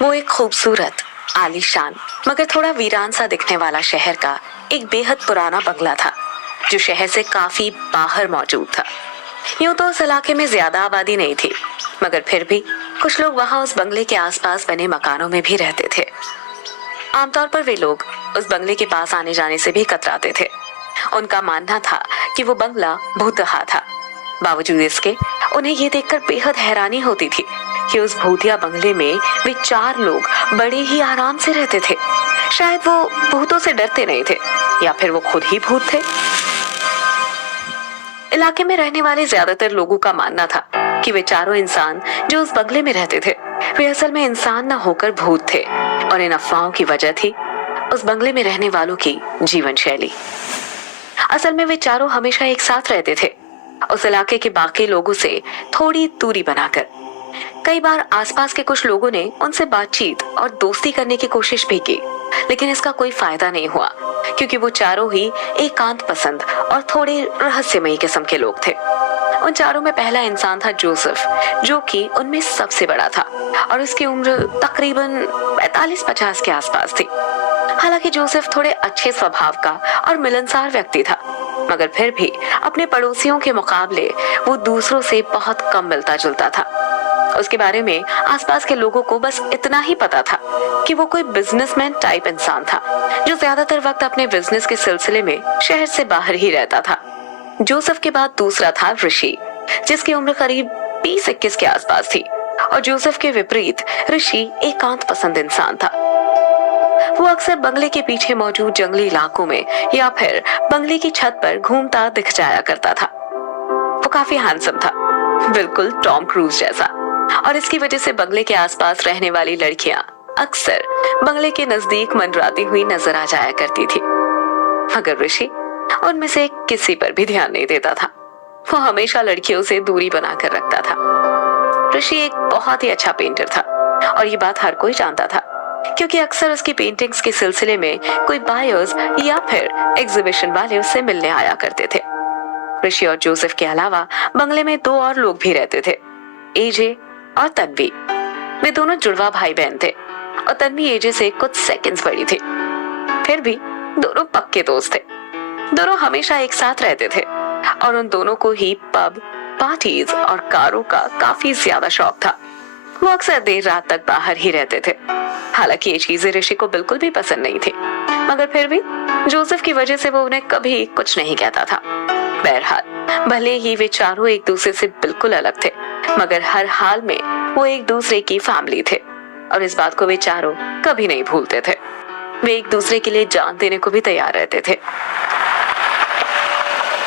वो एक खूबसूरत, आलीशान मगर थोड़ा वीरान सा दिखने वाला शहर का एक बेहद पुराना बंगला था जो शहर से काफी बाहर मौजूद था। यूं तो उस इलाके में ज्यादा आबादी नहीं थी, मगर फिर भी कुछ लोग वहां उस बंगले के आसपास बने मकानों में भी रहते थे। आमतौर पर वे लोग उस बंगले के पास आने जाने से भी कतराते थे। उनका मानना था कि वो बंगला भूतहा था। बावजूद इसके उन्हें ये देखकर बेहद हैरानी होती थी कि उस भूतिया बंगले में वे 4 लोग बड़े ही आराम से रहते थे। शायद वो भूतों से डरते नहीं थे या फिर वो खुद ही भूत थे। इलाके में रहने वाले ज्यादातर लोगों का मानना था कि वे चारों इंसान जो उस बंगले में रहते थे वे असल में इंसान न होकर भूत थे, और इन अफवाहों की वजह थी उस बंगले में रहने वालों की जीवन शैली। असल में वे चारों हमेशा एक साथ रहते थे, उस इलाके के बाकी लोगों से थोड़ी दूरी बनाकर। कई बार आसपास के कुछ लोगों ने उनसे बातचीत और दोस्ती करने की कोशिश भी की, लेकिन इसका कोई फायदा नहीं हुआ क्योंकि वो चारों ही एकांत पसंद और थोड़े रहस्यमयी किस्म के लोग थे। उन चारों में पहला इंसान था जोसेफ, जो कि उनमें सबसे बड़ा था और उसकी उम्र तकरीबन 45-50 के आसपास थी। हालांकि जोसेफ थोड़े अच्छे स्वभाव का और मिलनसार व्यक्ति था, मगर फिर भी अपने पड़ोसियों के मुकाबले वो दूसरों से बहुत कम मिलता जुलता था। उसके बारे में आसपास के लोगों को बस इतना ही पता था कि वो कोई बिजनेसमैन टाइप इंसान था जो ज्यादातर वक्त अपने बिजनेस के सिलसिले में शहर से बाहर ही रहता था। जोसेफ के बाद दूसरा था ऋषि, जिसकी उम्र करीब 20-21 के आसपास थी, और जोसेफ के विपरीत ऋषि एकांत पसंद इंसान था। वो अक्सर बंगले के पीछे मौजूद जंगली इलाकों में या फिर बंगले की छत पर घूमता दिख जाया करता था। वो काफी हैंडसम था, बिल्कुल टॉम क्रूज जैसा, और इसकी वजह से बंगले के आसपास रहने वाली लड़कियां अक्सर बंगले के नजदीक मंडराती हुई नजर आ जाया करती थी। मगर ऋषि उनमें से किसी पर भी ध्यान नहीं देता था। वो हमेशा लड़कियों से दूरी बनाकर रखता था। ऋषि एक बहुत ही अच्छा पेंटर था और ये बात हर कोई जानता था, क्योंकि अक्सर उसकी पेंटिंग्स के सिलसिले में कोई बायर्स या फिर एग्जीबिशन वाले उससे मिलने आया करते थे। ऋषि और जोसेफ के अलावा बंगले में 2 और लोग भी रहते थे, एजे और तन्वी। वे दोनों जुड़वा भाई बहन थे और तन्वी एजे से कुछ सेकंड्स बड़ी थी। फिर भी दोनों पक्के दोस्त थे। दोनों हमेशा एक साथ रहते थे और उन दोनों को ही पब, पार्टीज और कारों का काफी ज्यादा शौक था। वो अक्सर देर रात तक बाहर ही रहते थे। हालांकि ये चीजें ऋषि को बिल्कुल भी पसंद नहीं थी, मगर फिर भी जोसेफ की वजह से वो उन्हें कभी कुछ नहीं कहता था। बहरहाल भले ही वे चारों एक दूसरे से बिल्कुल अलग थे, मगर हर हाल में वो एक दूसरे की फैमिली थे, और इस बात को वे चारों कभी नहीं भूलते थे। वे एक दूसरे के लिए जान देने को भी तैयार रहते थे।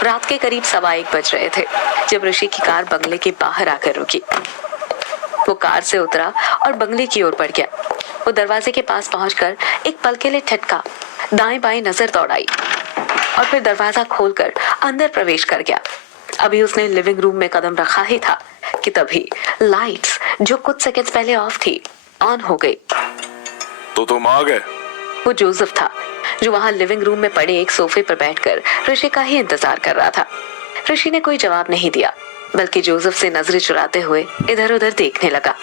रात के करीब 1:15 बज रहे थे जब ऋषि की कार बंगले के बाहर आकर रुकी। वो कार से उतरा और बंगले की ओर बढ़ गया। वो दरवाजे के पास पहुंचकर एक पल के लिए ठटका, दाएं बाएं नजर दौड़ाई और फिर दरवाजा खोलकर अंदर प्रवेश कर गया। अभी उसने लिविंग रूम में कदम रखा ही था कि तभी लाइट्स, जो कुछ सेकंड्स पहले ऑफ थी, ऑन हो गई। तो तुम आ गए? वो जोसेफ था, जो वहां लिविंग रूम में पड़े एक सोफे पर बैठकर ऋषि का ही इंतजार कर रहा था। ऋषि ने कोई जवाब नहीं दिया, बल्कि जोसेफ से नजरें चुराते हुए इधर उधर देखने लगा।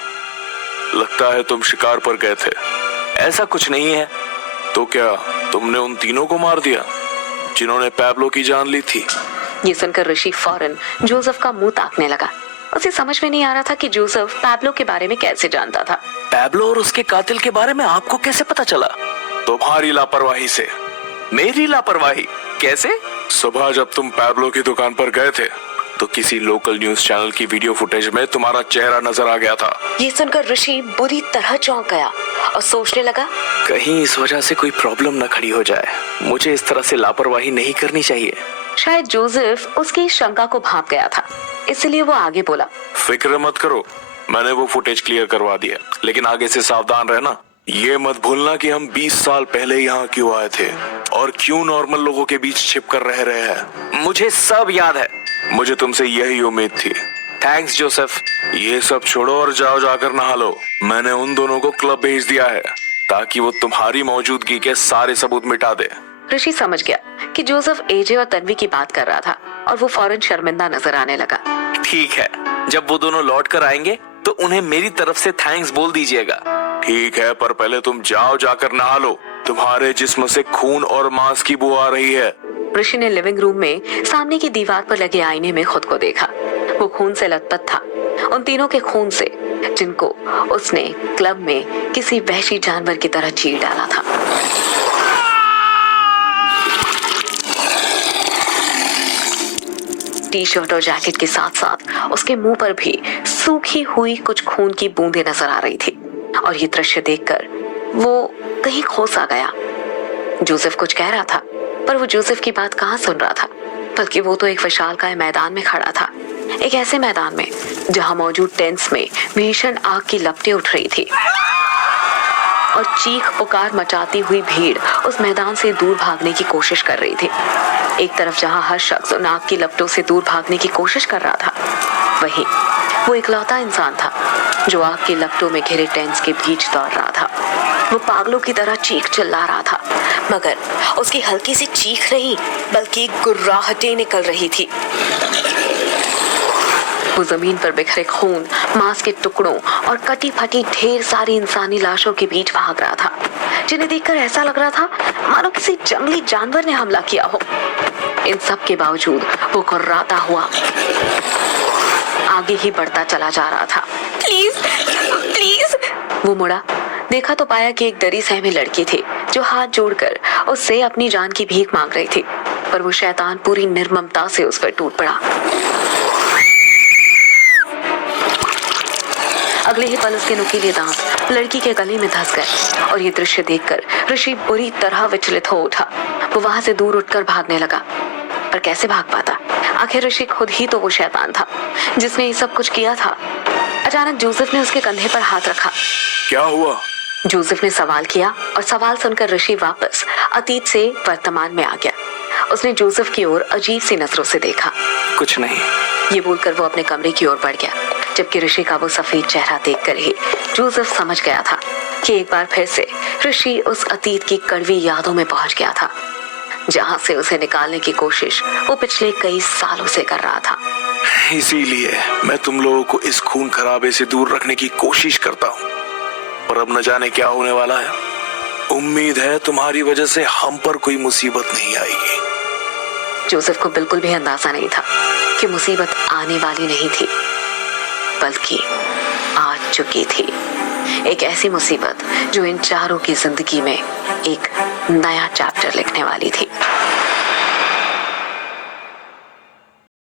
लगता है तुम शिकार पर गए थे। ऐसा कुछ नहीं है। तो क्या तुमने उन तीनों को मार दिया जिन्होंने पैब्लो की जान ली थी? ये सुनकर ऋषि फौरन जोसेफ का मुंह ताकने लगा। उसे समझ में नहीं आ रहा था कि जोसेफ पैब्लो के बारे में कैसे जानता था। पैब्लो और उसके कातिल के बारे में आपको कैसे पता चला? तुम्हारी लापरवाही से। मेरी लापरवाही? कैसे? सुबह जब तुम पैब्लो की दुकान पर गए थे तो किसी लोकल न्यूज चैनल की वीडियो फुटेज में तुम्हारा चेहरा नजर आ गया था। ये सुनकर ऋषि बुरी तरह चौंक गया और सोचने लगा, कहीं इस वजह से कोई प्रॉब्लम न खड़ी हो जाए। मुझे इस तरह से लापरवाही नहीं करनी चाहिए। शायद जोसेफ उसकी शंका को भांप गया था, इसलिए वो आगे बोला, फिक्र मत करो, मैंने वो फुटेज क्लियर करवा दिया, लेकिन आगे से सावधान रहना। ये मत भूलना कि हम 20 साल पहले यहाँ क्यों आए थे और क्यों नॉर्मल लोगों के बीच छिप कर रह रहे हैं। मुझे सब याद है। मुझे तुमसे यही उम्मीद थी। Thanks Joseph. ये सब छोड़ो और जाओ जाकर नहा लो। मैंने उन दोनों को क्लब भेज दिया है ताकि वो तुम्हारी मौजूदगी के सारे सबूत मिटा दे। ऋषि समझ गया कि जोसेफ एजे और तन्वी की बात कर रहा था और वो फौरन शर्मिंदा नजर आने लगा। ठीक है, जब वो दोनों लौट कर आएंगे तो उन्हें मेरी तरफ से थैंक्स बोल दीजिएगा। ठीक है, पर पहले तुम जाओ, जाकर नहा लो। तुम्हारे जिस्म से खून और मांस की बू आ रही है। ऋषि ने लिविंग रूम में सामने की दीवार पर लगे आईने में खुद को देखा। वो खून से लथपथ था, उन तीनों के खून से, जिनको उसने क्लब में किसी वहशी जानवर की तरह चीर डाला था। टी शर्ट और जैकेट के साथ साथ उसके मुंह पर भी सूखी हुई कुछ खून की बूंदें नजर आ रही थी। और ये दृश्य देखकर वो कहीं खो सा गया। जोसेफ कुछ कह रहा था, पर वो जोसेफ की बात कहाँ सुन रहा था, बल्कि वो तो एक विशालकाय मैदान में खड़ा था। एक ऐसे मैदान में जहां मौजूद टेंट्स में भीषण आग की लपटें उठ रही थी और चीख पुकार मचाती हुई भीड़ उस मैदान से दूर भागने की कोशिश कर रही थी। एक तरफ जहां हर शख्स उन आग की लपटों से दूर भागने की कोशिश कर रहा था, वहीं वो इकलौता इंसान था जो आग की लपटों में घिरे टेंट्स के बीच दौड़ रहा था। वो पागलों की तरह चीख चिल्ला रहा था, मगर उसकी हल्की सी चीख नहीं बल्कि गुर्राहटें निकल रही थी। वो जमीन पर बिखरे खून, मांस के टुकड़ों और कटी फटी ढेर सारी इंसानी लाशों के बीच भाग रहा था, जिन्हें देखकर ऐसा लग रहा था मानो किसी जंगली जानवर ने हमला किया हो। इन सब के बावजूद वो गुर्राता हुआ आगे ही बढ़ता चला जा रहा था। Please please. वो मुड़ा, देखा तो पाया कि एक दरी सहमी लड़की थी जो हाथ जोड़कर उससे अपनी जान की भीख मांग रही थी, पर वो शैतान पूरी निर्ममता से उस पर टूट पड़ा। अगले ही पल उसके नुकीले दांत लड़की के गले में धंस गए और ये दृश्य देखकर ऋषि बुरी तरह विचलित हो उठा। वो वहां से दूर उठकर भागने लगा, पर कैसे भाग पाता? आखिर ऋषि खुद ही तो वो शैतान था जिसने ये सब कुछ किया था। अचानक जोसेफ ने उसके कंधे पर हाथ रखा। क्या हुआ? जोसेफ ने सवाल किया और सवाल सुनकर ऋषि वापस अतीत से वर्तमान में आ गया। उसने जोसेफ की ओर अजीब सी नजरों से देखा। कुछ नहीं। ये बोलकर वो अपने कमरे की ओर बढ़ गया, जबकि ऋषि का वो सफेद चेहरा देखकर ही जोसेफ समझ गया था कि एक बार फिर से ऋषि उस अतीत की कड़वी यादों में पहुंच गया था, जहां से उसे निकालने की कोशिश वो पिछले कई सालों से कर रहा था। इसीलिए मैं तुम लोगों को इस खून खराबे से दूर रखने की कोशिश करता हूँ, और अब न जाने क्या होने वाला है। उम्मीद है तुम्हारी वजह से हम पर कोई मुसीबत नहीं आएगी। जोसेफ को बिल्कुल भी अंदाजा नहीं था कि मुसीबत आने वाली नहीं थी, बल्कि आ चुकी थी। एक ऐसी मुसीबत जो इन चारों की जिंदगी में एक नया चैप्टर लिखने वाली थी।